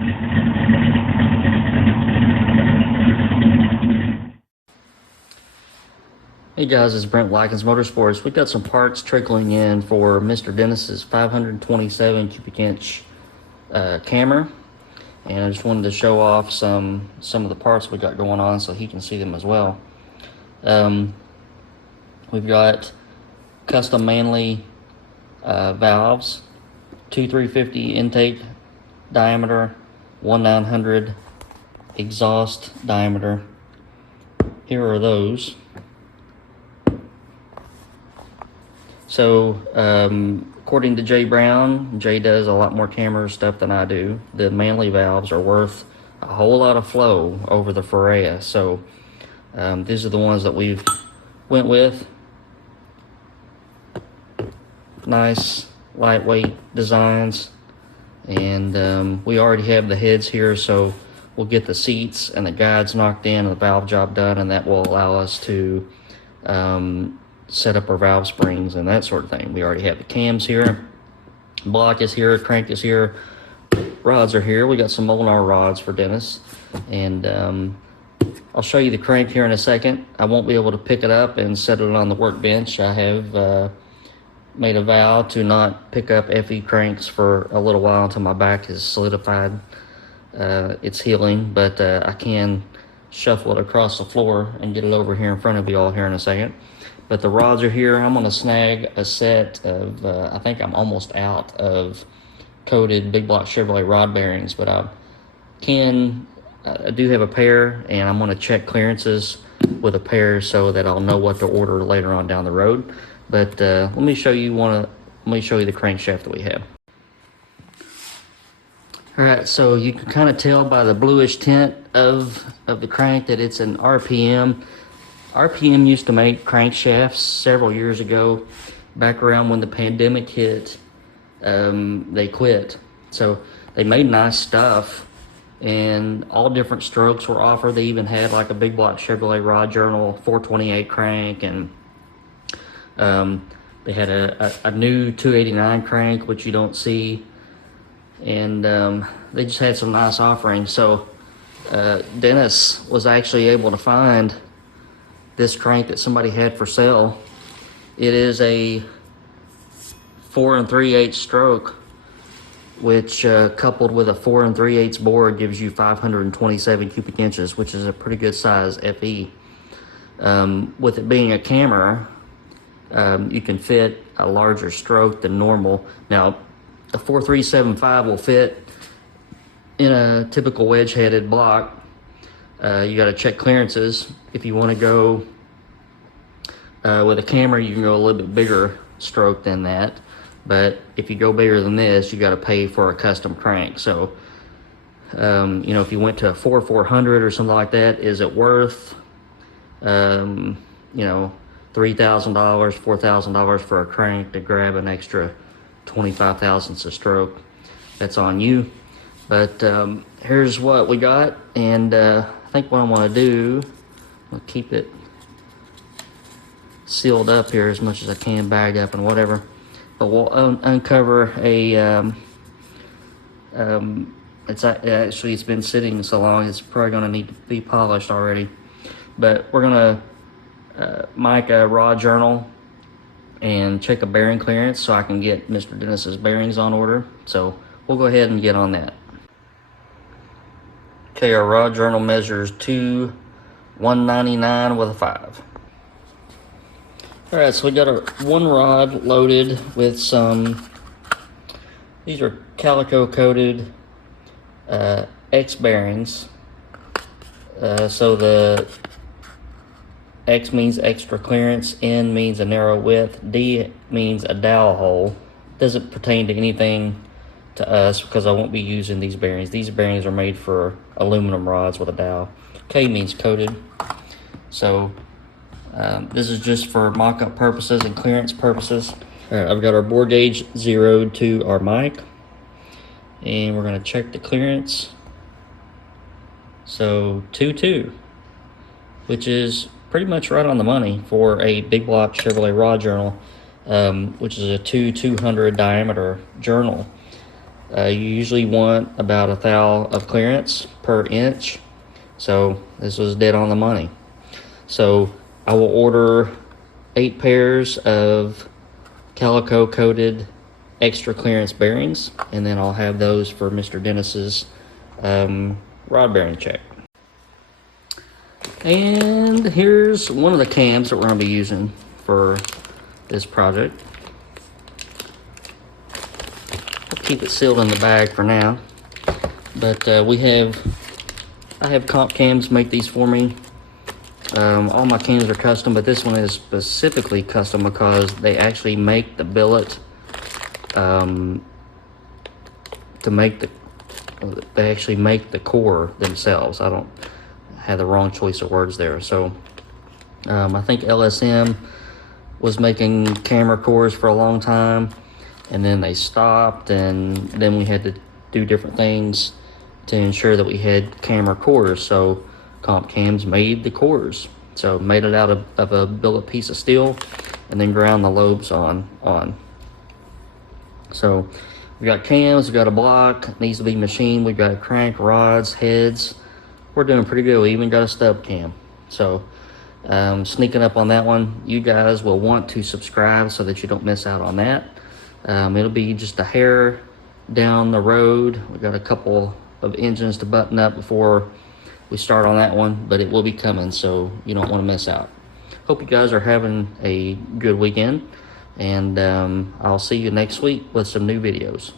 Hey guys, it's Brent, Lykins Motorsports. We've got some parts trickling in for Mr. Dennis's 527 cubic inch camera, and I just wanted to show off some of the parts we got going on so he can see them as well. We've got custom Manley valves, 2350 intake diameter, 1900 exhaust diameter. Here are those. So, according to Jay Brown, Jay does a lot more camera stuff than I do. The Manley valves are worth a whole lot of flow over the Ferrea. So, these are the ones that we've went with. Nice, lightweight designs. And we already have the heads here, so we'll get the seats and the guides knocked in and the valve job done, and that will allow us to set up our valve springs and that sort of thing. We already have the cams here, block is here, crank is here, rods are here. We got some Molnar rods for Dennis, and I'll show you the crank here in a second. I won't be able to pick it up and set it on the workbench. I have made a vow to not pick up FE cranks for a little while until my back is solidified. It's healing, but I can shuffle it across the floor and get it over here in front of you all here in a second. But the rods are here. I'm going to snag a set of, I think I'm almost out of coated big block Chevrolet rod bearings, but I do have a pair, and I'm going to check clearances with a pair so that I'll know what to order later on down the road. But let me show you the crankshaft that we have. All right, so you can kind of tell by the bluish tint of the crank that it's an RPM. RPM used to make crankshafts several years ago. Back around when the pandemic hit, they quit. So they made nice stuff, and all different strokes were offered. They even had like a big block Chevrolet Rod Journal 428 crank, and they had a new 289 crank, which you don't see, and they just had some nice offerings. So Dennis was actually able to find this crank that somebody had for sale. It is a 4 3/8 stroke, which coupled with a 4 3/8 bore gives you 527 cubic inches, which is a pretty good size FE. With it being a camera, you can fit a larger stroke than normal. Now, a 4375 will fit in a typical wedge-headed block. You got to check clearances. If you want to go with a camera, you can go a little bit bigger stroke than that. But if you go bigger than this, you got to pay for a custom crank. So, you know, if you went to a 4400 or something like that, is it worth, you know, $3,000, $4,000 for a crank to grab an extra 25 thousandths of stroke? That's on you. But here's what we got, and I think what I want to do, I'll keep it sealed up here as much as I can, bagged up and whatever. But we'll uncover a, it's been sitting so long, it's probably going to need to be polished already. But we're going to mic a rod journal and check a bearing clearance so I can get Mr. Dennis's bearings on order. So we'll go ahead and get on that. Okay, our rod journal measures 199 with a 5. Alright, so we got our one rod loaded with some, these are calico coated X bearings. So the X means extra clearance, N means a narrow width, D means a dowel hole. Doesn't pertain to anything to us because I won't be using these bearings. These bearings are made for aluminum rods with a dowel. K means coated. So this is just for mock-up purposes and clearance purposes. All right, I've got our bore gauge zeroed to our mic, and we're going to check the clearance. So 2.2, which is pretty much right on the money for a big block Chevrolet rod journal, which is a 200 diameter journal. You usually want about 1 thou of clearance per inch. So this was dead on the money. So I will order 8 pairs of calico coated extra clearance bearings, and then I'll have those for Mr. Dennis's rod bearing check. And here's one of the cams that we're going to be using for this project. I'll keep it sealed in the bag for now, but I have comp cams make these for me. All my cams are custom, but this one is specifically custom because they actually make the billet they actually make the core themselves. I had the wrong choice of words there. So I think LSM was making camera cores for a long time, and then they stopped, and then we had to do different things to ensure that we had camera cores. So Comp Cams made the cores. So made it out of a billet piece of steel, and then ground the lobes on. So we got cams, we got a block, needs to be machined, we've got a crank, rods, heads. We're doing pretty good. We even got a stub cam. So sneaking up on that one. You guys will want to subscribe so that you don't miss out on that. It'll be just a hair down the road. We got a couple of engines to button up before we start on that one, but it will be coming, so you don't want to miss out. Hope you guys are having a good weekend, and I'll see you next week with some new videos.